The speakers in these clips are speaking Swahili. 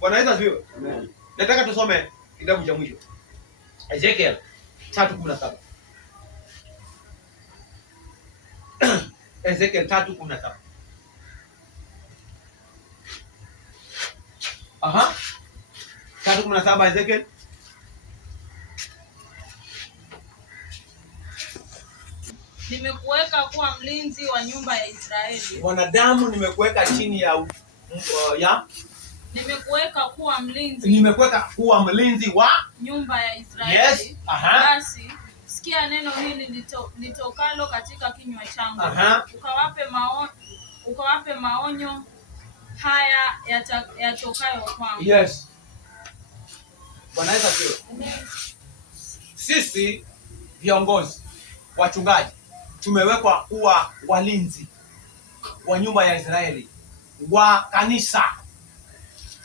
Bwana Yesu asifiwe. Amen. Nataka tusome kitabu cha mwisho. Ezekiel 3:17. Ezekiel 3:17. Aha. 3:17 Ezekiel. Nimekuweka kuwa mlinzi wa nyumba ya Israeli. Wanadamu nimekuweka chini ya Nimekuweka kuwa mlinzi wa nyumba ya Israeli. Yes. Aha. Basi sikia neno hili litokalo katika kinywa changu. Aha. Ukawape maonyo haya yatokayo kwangu. Yes. Bwana Yesu asifiwe. Sisi viongozi, wachungaji tumewekwa kuwa walinzi wa nyumba ya Israeli, wa kanisa.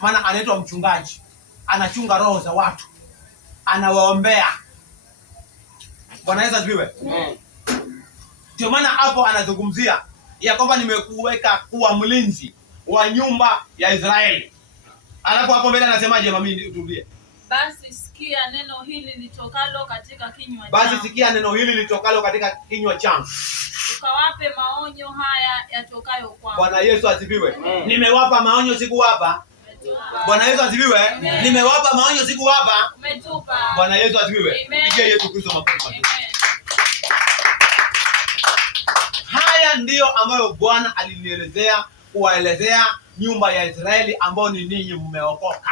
Maana anaitwa mchungaji, anachunga roho za watu, anawaombea. Bwana Yesu asifiwe. Ndio maana hapo anazungumzia ya kwamba nimekuweka kuwa mlinzi wa nyumba ya Israeli. Alafu hapo mbele anasemaje mami, turudie. Basi sikia neno hili litokalo katika kinywa changu. Basi sikia neno hili litokalo katika kinywa changu. Ukawape maonyo haya yatokayo kwangu. Bwana Yesu asifiwe. Nimewapa maonyo, sikuwapa. Bwana Yesu asifiwe. Nimewapa maonyo, sikuwapa. Umetupa. Bwana Yesu asifiwe. Pigia Yesu Kristo makofi. Haya ndiyo ambayo Bwana alinielezea kuwaelezea nyumba ya Israeli ambao ni ninyi mmeokoka.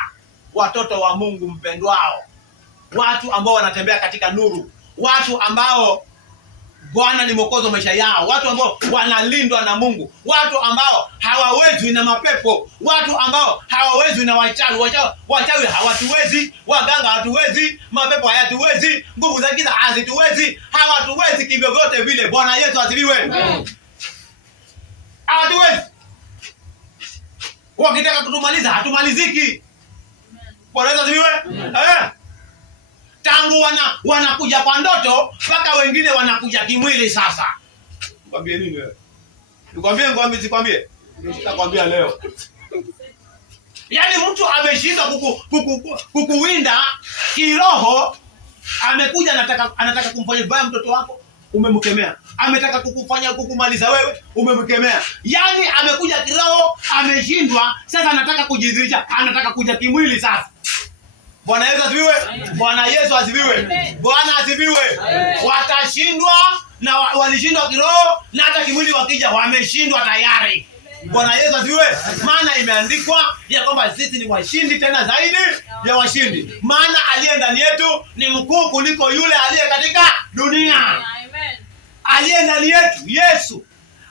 Watoto wa Mungu mpendwao. Watu ambao wanatembea katika nuru. Watu ambao Bwana ni mwokozi wa maisha yao. Watu ambao wanalindwa na Mungu. Watu ambao hawawezwi na mapepo. Watu ambao hawawezwi na wachawi. Wachawi hawatuwezi, waganga hawatuwezi, mapepo hayatuwezi, nguvu za giza hazituwezi, hawatuwezi kivyo vyote vile. Bwana Yesu asifiwe. Hawatuwezi. Wakitaka kutumaliza hatumaliziki. Bwana Yesu asifiwe. Tangu wanakuja kwa ndoto mpaka wengine wanakuja kimwili sasa. Nikwambie nini wewe? Nikwambie sikwambie? Nitakwambia leo. Yaani mtu ameshinda kukuwinda kiroho, amekuja anataka kumfanya vibaya mtoto wako, umemkemea. Ametaka kukumaliza wewe, umemkemea. Yaani amekuja kiroho, ameshindwa, sasa anataka kujidhihirisha, anataka kuja kimwili sasa. Bwana Yesu asifiwe. Bwana Yesu asifiwe. Bwana asifiwe. Watashindwa na walishindwa kiroho, na hata kimwili wakija wameshindwa tayari. Bwana Yesu asifiwe. Maana imeandikwa ya kwamba sisi ni washindi, tena zaidi ya washindi. Maana aliye ndani yetu ni mkuu kuliko yule aliye katika dunia. Aliye ndani yetu Yesu.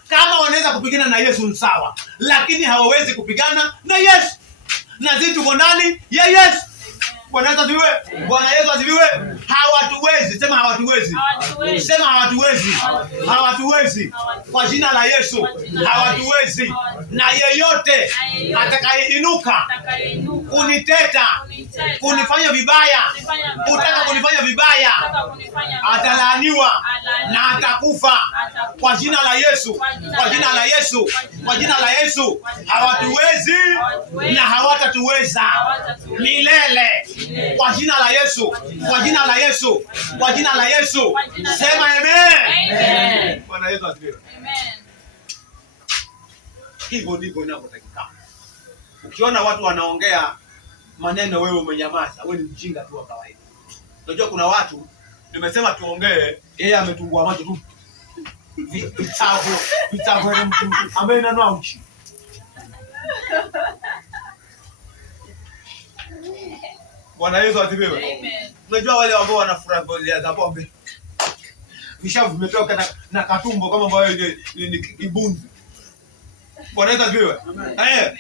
Kama wanaweza kupigana na Yesu ni sawa, lakini hawawezi kupigana na Yesu. Na sisi tuko ndani ya Yesu. Bwana Yesu asifiwe. Bwana Yesu asifiwe. Hawatuwezi. Sema hawatuwezi. Sema hawatuwezi. Hawatuwezi. Kwa jina la Yesu. Hawatuwezi. Na yeyote atakayeinuka kuniteta, kunifanya vibaya, kutaka kunifanya vibaya, atalaaniwa na atakufa. Kwa jina la Yesu. Kwa jina la Yesu. Kwa jina la Yesu. Hawatuwezi na hawatatuweza milele. Kwa jina la Yesu. Kwa jina la Yesu. Kwa jina la Yesu. Sema amen. Bwana Yesu asifiwe. Amen. Hivyo ndivyo inavyotakikana. Ukiona watu wanaongea maneno wewe umenyamaza, wewe ni mjinga tu wa kawaida. Unajua kuna watu nimesema tuongee, yeye ametungua macho tu. Vitabu mtu ambaye ananua uchi. Bwana Yesu asifiwe. Amen. Unajua wale ambao wanafurahia za pombe. Vishavu vimetoka na katumbo kama ambayo ni kibunzi. Bwana Yesu asifiwe. Amen.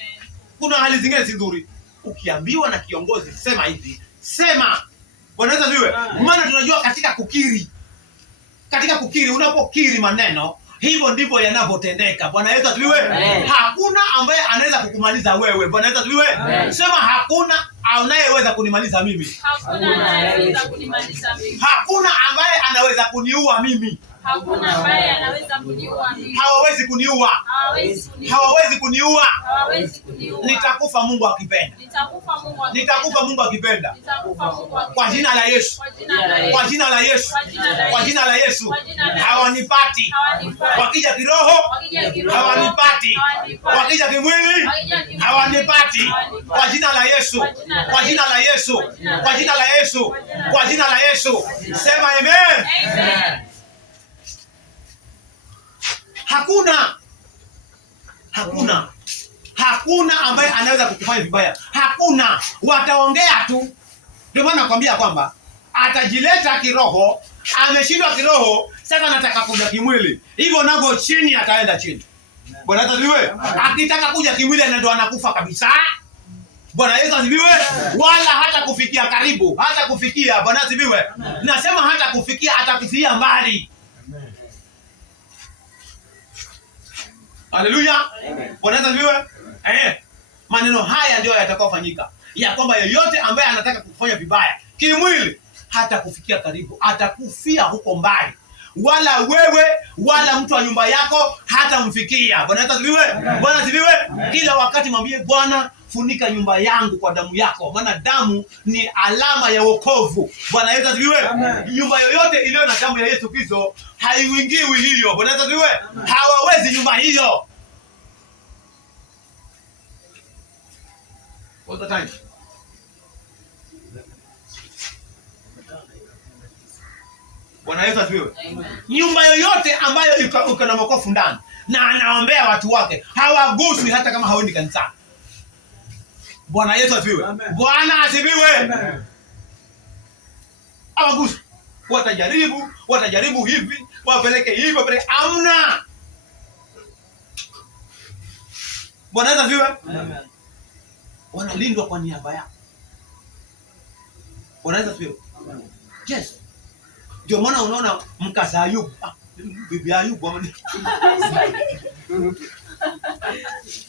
Kuna hali zingine si nzuri. Ukiambiwa na kiongozi sema hivi, sema. Bwana Yesu asifiwe. Maana tunajua katika kukiri unapokiri maneno, hivyo ndivyo yanavyotendeka. Bwana Yesu asifiwe. Hakuna ambaye anaweza kukumaliza wewe. Bwana Yesu asifiwe. Sema hakuna anayeweza kunimaliza mimi. Hakuna anayeweza kunimaliza mimi. Hakuna ambaye anaweza kuniua mimi. Hakuna ambaye anaweza kuniua mimi. Hawawezi kuniua. Hawawezi kuniua. Nitakufa Mungu akipenda. Nitakufa Mungu akipenda. Kwa jina la Yesu. Kwa jina la Yesu. Kwa jina la Yesu. Hawanipati. Wakija kiroho hawanipati. Wakija kimwili hawanipati. Kwa jina la Yesu. Kwa jina la Yesu. Kwa jina la Yesu. Kwa jina la Yesu. Sema amen. Amen. Hakuna ambaye anaweza kukufanya vibaya. Hakuna. Wataongea tu. Ndio maana nakwambia kwamba atajileta kiroho, ameshindwa kiroho, sasa anataka kuja kimwili. Hivyo navyo chini ataenda chini. Bwana Yesu asifiwe. Akitaka kuja kimwili ndio anakufa kabisa. Bwana Yesu asifiwe. Wala hata kufikia karibu, hata kufikia. Bwana asifiwe. Nasema hata kufikia, atakufia mbali. Haleluya. Bwana Yesu asifiwe. Maneno haya ndio yatakayofanyika, ya kwamba yeyote ambaye anataka kufanya vibaya kimwili hata kufikia karibu, atakufia huko mbali. Wala wewe wala mtu wa nyumba yako hata mfikia. Bwana Yesu asifiwe. Bwana asifiwe. Kila wakati mwambie Bwana, funika nyumba yangu kwa damu yako, maana damu ni alama ya wokovu. Bwana Yesu asifiwe. Nyumba yoyote iliyo na damu ya Yesu Kristo haiingiwi hiyo. Bwana Yesu asifiwe. Hawawezi nyumba hiyo. All the time. Bwana Yesu asifiwe. Nyumba yoyote ambayo iko na makofu ndani na anaombea watu wake hawaguswi hata kama hawendi kanisani. Bwana Yesu asifiwe. Bwana asifiwe. Hawaguswi. Watajaribu hivi, wapeleke hivi, wapeleke amna. Bwana Yesu asifiwe. Wanalindwa kwa niaba yako. Bwana Yesu asifiwe. Yes. Ndio maana unaona mkasa Ayubu, bibi Ayubu ama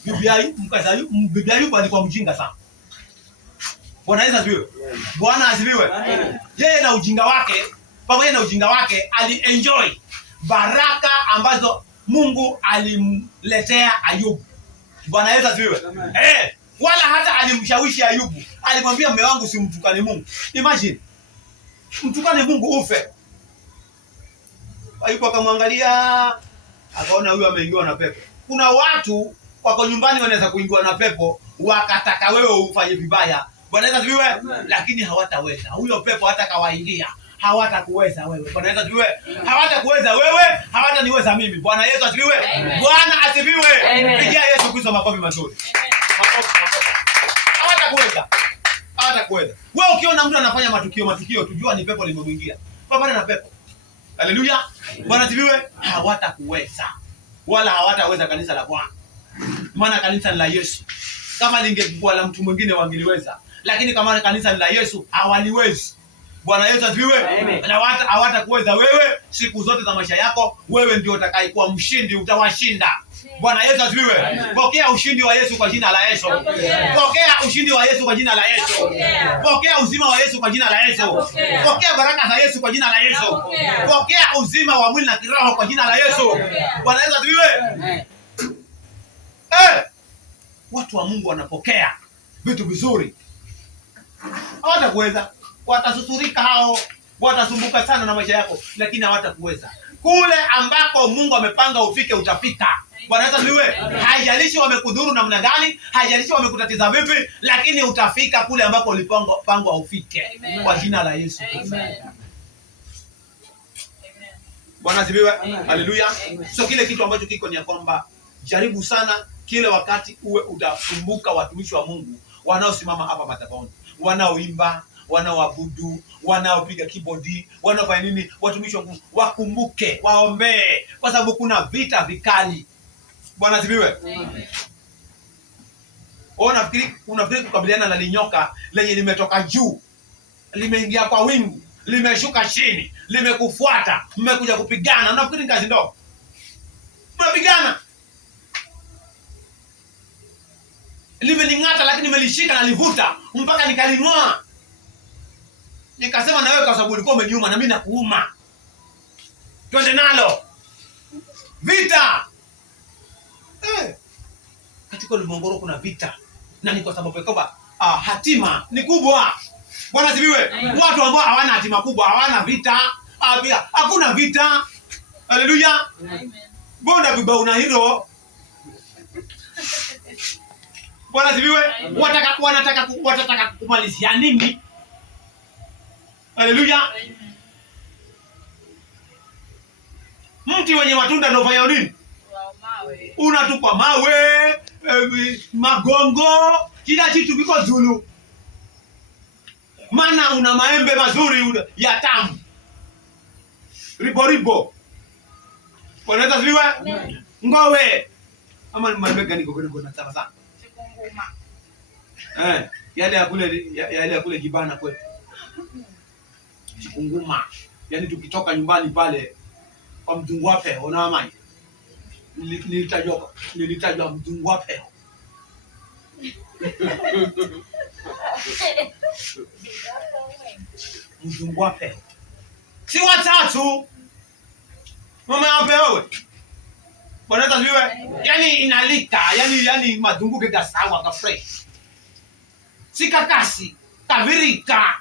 bibi Ayubu, mkasa Ayubu, bibi Ayubu alikuwa mjinga sana. Bwana Yesu asifiwe. Bwana asifiwe. Yeye na ujinga wake, pamoja na ujinga wake, alienjoy baraka ambazo Mungu alimletea Ayubu. Bwana Yesu asifiwe. Wala hata alimshawishi Ayubu. Alimwambia mume wangu simtukane Mungu. Imagine. Mtukane Mungu ufe. Ayubu akamwangalia, akaona huyu ameingiwa na pepo. Kuna watu wako nyumbani wanaweza kuingiwa na pepo, wakataka wewe ufanye vibaya. Bwana Yesu asifiwe. Lakini hawataweza. Huyo pepo hata kawaingia, hawatakuweza wewe. Bwana Yesu asifiwe. Hawatakuweza wewe, hawataniweza mimi. Bwana Yesu asifiwe. Bwana asifiwe. Pigia Yesu Kristo makofi mazuri. Hawatakuweza. Wewe ukiona mtu anafanya matukio tujua ni pepo limemwingia. Pambana na pepo. Haleluya. Bwana asifiwe. Hawatakuweza. Wala hawataweza kanisa la Bwana. Maana kanisa ni la Yesu. Kama lingekuwa la mtu mwingine wangeliweza. Lakini kama kanisa ni la Yesu hawaliwezi. Bwana Yesu asifiwe. Na hawatakuweza wewe siku zote za maisha yako. Wewe ndio utakayekuwa mshindi, utawashinda. Bwana Yesu asifiwe. Pokea ushindi wa Yesu kwa jina la Yesu. Pokea ushindi wa Yesu kwa jina la Yesu. Pokea uzima wa Yesu kwa jina la Yesu. Pokea baraka za Yesu kwa jina la Yesu. Pokea uzima wa mwili na kiroho kwa jina la Yesu. Bwana Yesu asifiwe. Watu wa Mungu wanapokea vitu vizuri. Hawatakuweza. Watasusurika hao, watasumbuka sana na maisha yako, lakini hawatakuweza. Kule ambako Mungu amepanga ufike utafika. Bwana Yesu asifiwe. Haijalishi wamekudhuru namna gani, haijalishi wamekutatiza vipi, lakini utafika kule ambako ulipangwa ufike. Kwa jina la Yesu. Amen. Bwana asifiwe. Haleluya. So kile kitu ambacho kiko ni kwamba jaribu sana kile wakati uwe utakumbuka watumishi wa Mungu wanaosimama hapa madhabahuni, wanaoimba, wanaoabudu, wanaopiga keyboard, wanaofanya nini, watumishi wa Mungu wakumbuke, waombee, kwa sababu kuna vita vikali. Bwana asifiwe. Unafikiri kukabiliana na linyoka lenye limetoka juu, limeingia kwa wingu, limeshuka chini, limekufuata, mmekuja kupigana, unafikiri ni kazi ndogo? Mnapigana. Limening'ata lakini nimelishika na livuta mpaka nikaling'oa. Nikasema na wewe kwa sababu ulikuwa umeniuma na mimi nakuuma. twende nalo vita. Katika ulimwengu kuna vita, na ni kwa sababu kwamba hatima ni kubwa. Bwana asifiwe. Watu ambao hawana hatima kubwa hawana vita. Hakuna vita. Haleluya. Amen. Bonda biba una hilo. Bwana asifiwe. Watataka kumalizia nini? Haleluya. Mti wenye matunda ndio fanya nini? Mawe. Unatupa mawe, magongo, kila kitu kiko Zulu. Maana una maembe mazuri ya tamu. Ribo. Wanaweza ziwe? Ngowe. Ama ni maembe gani koko na sana? Chikunguma. Yale ya kule Jibana kwetu. Chikunguma. Yaani tukitoka nyumbani pale kwa Mtungwape, ona amani. Nilitajwa Mtungwape. Mtungwape. Si watatu. Mama yape wewe. Bwana taziwe. Yaani inalika, yaani madunguke gasawa ka fresh. Si kakasi, kavirika.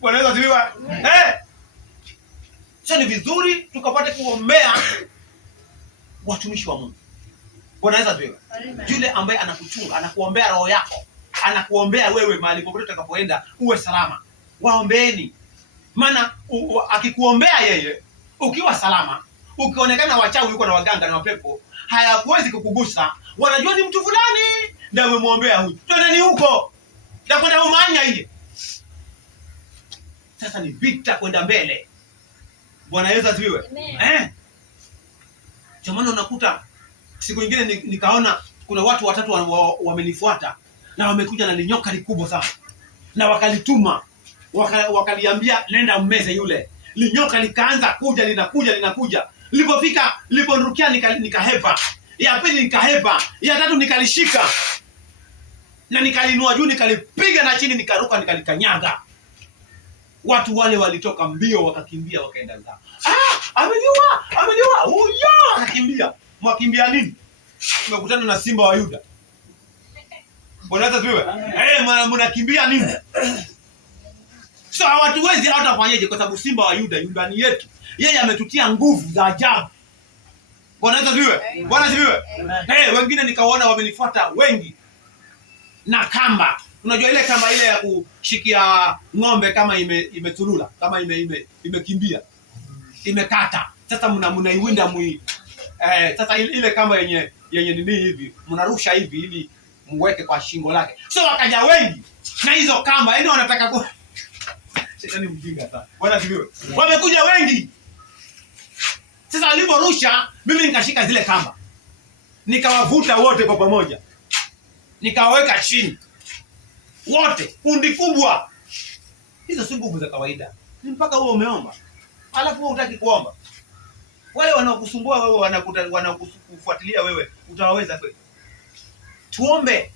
Bwana taziwe. Sio ni vizuri tukapate kuombea watumishi wa Mungu. Bwana Yesu asifiwe. Yule ambaye anakuchunga, anakuombea roho yako, anakuombea wewe mahali popote utakapoenda uwe salama. Waombeeni. Maana akikuombea yeye ukiwa salama, ukionekana wachawi yuko na waganga na mapepo, hayakuwezi kukugusa. Wanajua ni mtu fulani ndio umemwombea huyu. Twendeni huko. Na kwenda umanya hiye. Sasa ni vita kwenda mbele. Bwana Yesu asifiwe. Jamani, unakuta siku nyingine nikaona kuna watu watatu wamenifuata na wamekuja na linyoka likubwa sana. Na wakalituma, wakaliambia nenda mmeze yule. Linyoka likaanza kuja, linakuja. Liliporukia nikahepa. Ya pili nikahepa, ya tatu nikalishika. Na nikalinua juu, nikalipiga na chini, nikaruka, nikalikanyaga. Watu wale walitoka mbio, wakakimbia, wakaenda zao. Ameliua! Huyo akakimbia. Mwakimbia nini? Tumekutana na simba wa Yuda. Bwana asifiwe. Mnakimbia nini? So watu wezi hata fanyeje kwa sababu simba wa Yuda nyumbani yetu. Yeye ametutia nguvu za ajabu. Bwana asifiwe. Bwana asifiwe. Wengine nikaona wamenifuata wengi. Na kamba. Unajua ile kamba ile ya kushikia ng'ombe kama imetulula, kama imekimbia. Imekata. Sasa mnaiwinda sasa ile kamba yenye nini hivi, mnarusha hivi ili muweke kwa shingo lake. So wakaja wengi na hizo kamba, yaani wanataka shetani mjinga sana. Bwana asifiwe. Wamekuja wengi. Sasa waliporusha, mimi nikashika zile kamba. Nikawavuta wote kwa pamoja. Nikawaweka chini. Wote, kundi kubwa. Hizo si nguvu za kawaida. Ni mpaka wewe umeomba. Alafu wewe hutaki kuomba. Wale wanaokusumbua wewe, wanakufuatilia wewe, utawaweza kweli? Tuombe.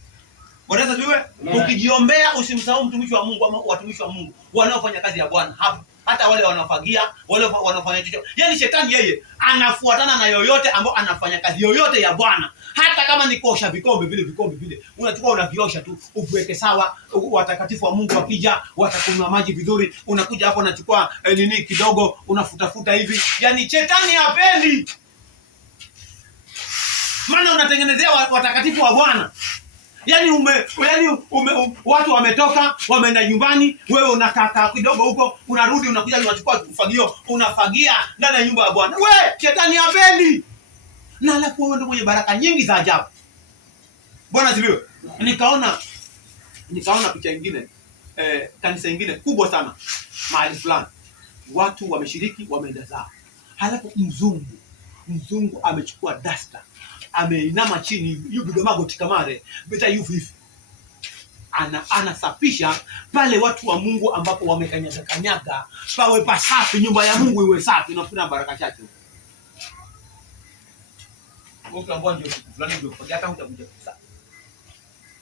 Bwana asifiwe. Ukijiombea usimsahau mtumishi wa Mungu ama watumishi wa Mungu wanaofanya kazi ya Bwana hapa. Hata wale wanafagia, wale wanafanya chochote. Yaani shetani yeye anafuatana na yoyote ambao anafanya kazi yoyote ya Bwana. Hata kama ni kuosha vikombe vile. Unachukua unaviosha tu, uviweke sawa, watakatifu wa Mungu wakija, watakunywa maji vizuri, unakuja hapo unachukua nini kidogo, unafutafuta hivi. Yaani shetani hapendi. Maana unatengenezea watakatifu wa Bwana. Yaani watu wametoka, wameenda nyumbani, wewe unakaa kidogo huko, unarudi unakuja unachukua ufagio, unafagia ndani ya nyumba ya Bwana. Shetani hapendi. Na alafu wewe ndio mwenye baraka nyingi za ajabu. Bwana asifiwe. Nikaona picha nyingine, kanisa nyingine kubwa sana mahali fulani. Watu wameshiriki, wameenda zao. Halafu mzungu amechukua duster. Ameinama chini, yuko magoti kamare, beta hivi. Anasafisha pale watu wa Mungu ambapo wamekanyaga, pawe pasafi, nyumba ya Mungu iwe safi, na kuna baraka chache. Mungu ambao ndio fulani ndio hata utakuja kusa.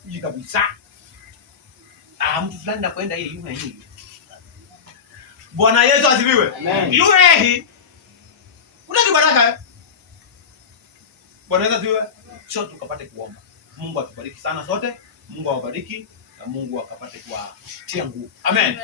Hii kabisa. Mtu fulani anakwenda ile yuna hii. Bwana Yesu asifiwe. Yurehi. Kuna kibaraka. Bwana Yesu asifiwe. Sote tukapate kuomba. Mungu atubariki sana sote. Mungu awabariki na Mungu akapate kuwatia nguvu. Amen.